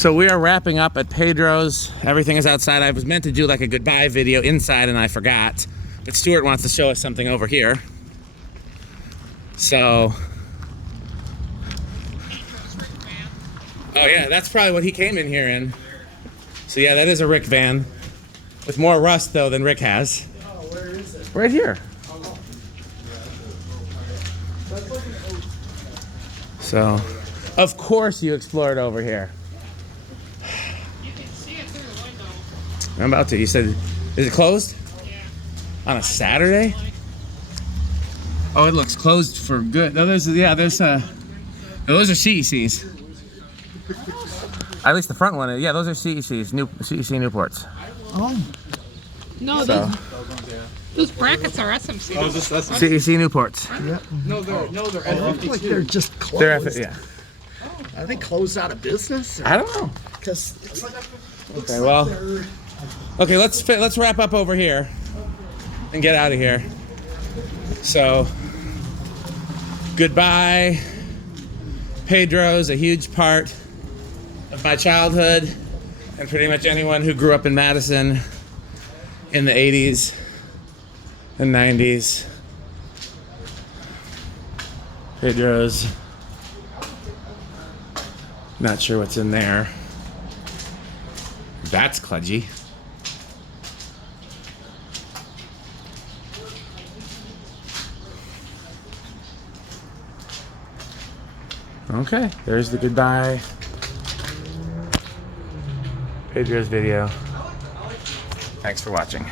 So we are wrapping up at Pedro's. Everything is outside. I was meant to do like a goodbye video inside and I forgot. But Stuart wants to show us something over here. So. Oh yeah, that's probably what he came in here in. So yeah, that is a Rick van. With more rust though than Rick has. Oh, where is it? Right here. So, of course you explored over here. You can see it through the window. I'm about to. You said, is it closed? Yeah. On a Saturday? Oh, it looks closed for good. No, those are CECs. At least the front one. Yeah, those are CECs, CEC Newports. Oh. No, So, those brackets are SMC. Oh, just that's CEC Newports. yeah. No, they're They look like they're just closed. They're yeah. Are they closed out of business? I don't know. Because Okay, well, okay, let's wrap up over here and get out of here. So, goodbye. Pedro's a huge part of my childhood and pretty much anyone who grew up in Madison in the 80s and 90s. Pedro's. Not sure what's in there. That's kludgy. Okay, there's the goodbye Pedro's video. Thanks for watching.